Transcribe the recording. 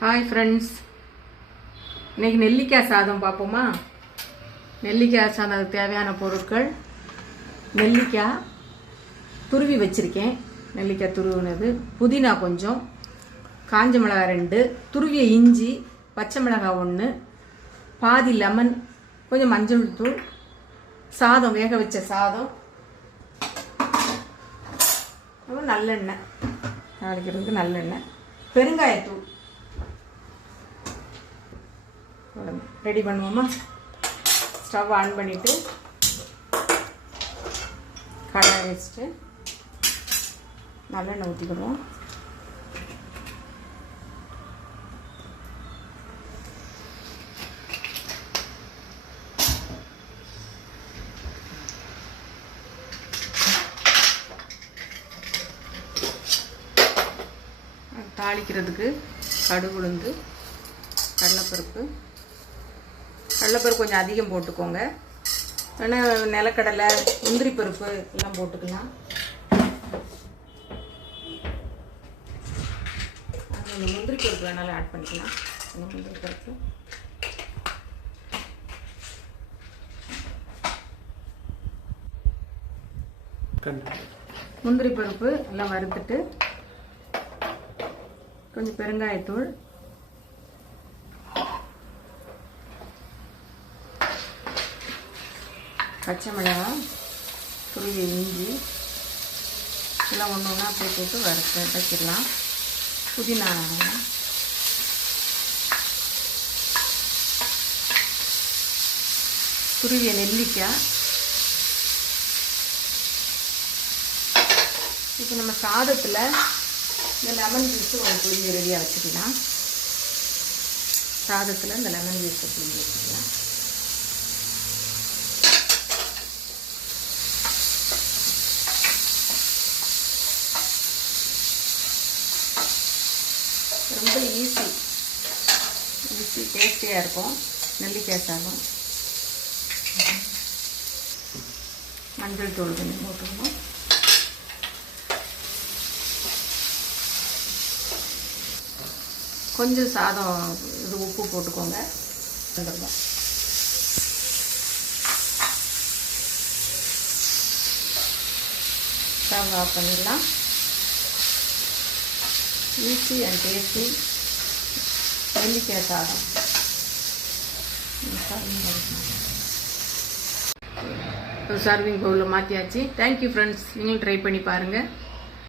Hi friends இன்னைக்கு நெல்லிக்காய் சாதம் பார்ப்போமா? நெல்லிக்காய் சாதத்துக்கு தேவையான பொருட்கள். நெல்லிக்காய் துருவி வச்சுருக்கேன். நெல்லிக்காய் துருவினது. புதினா கொஞ்சம் காஞ்ச மிளகாய் ரெண்டு துருவிய இஞ்சி பச்சை மிளகாய் ஒன்று பாதி லெமன் கொஞ்சம் மஞ்சள் தூள் சாதம் வேக வச்ச சாதம். நல்லெண்ணெய். தாளிக்கிறதுக்கு நல்லெண்ணெய். பெருங்காயத்தூள். ரெடி பண்ணுவோமா? ஸ்டவ் ஆன் பண்ணிவிட்டு கடாய் வச்சுட்டு நல்லெண்ணெய் ஊற்றிக்கிடுவோம் தாளிக்கிறதுக்கு கடுகு உளுந்து கடலைப்பருப்பு கடலைப்பருப்பு கொஞ்சம் அதிகம் போட்டுக்கோங்க. வேணால் நிலக்கடலை முந்திரி பருப்பு எல்லாம் போட்டுக்கலாம். அந்த முந்திரி பருப்பு வேணாலும் ஆட் பண்ணிக்கலாம். அந்த முந்திரி பருப்பு. முந்திரி பருப்பு எல்லாம் வறுத்துட்டு கொஞ்சம் பெருங்காயத்தூள் பச்சை மிளகாய் துருவி இஞ்சி இதெல்லாம் ஒன்று ஒன்றா போய் போட்டு வறுத்து வச்சிடலாம். புதினா துருவிய நெல்லிக்காய். இப்போ நம்ம சாதத்தில் இந்த லெமன் ஜூஸு ஒரு புளிஞ்சு ரெடியாக வச்சுக்கலாம். சாதத்தில் இந்த லெமன் ஜூஸை புளிஞ்சு வச்சுக்கலாம். ரொம்ப ஈஸி ஈஸி டேஸ்டியாக இருக்கும். நெல்லிக்காய் சாதம் மஞ்சள் தூள் கொஞ்சம் போட்டுக்கணும். கொஞ்சம் சாதம் இது உப்பு போட்டுக்கோங்க. வந்துடலாம் ஸ்டவ் ஆஃப் பண்ணிடலாம். ஈஸி அண்ட் டேஸ்டி நெல்லிக்காய் சாதம். சர்விங் பவுலில் மாற்றியாச்சு தேங்க்யூ ஃப்ரெண்ட்ஸ் நீங்களும் ட்ரை பண்ணி பாருங்கள்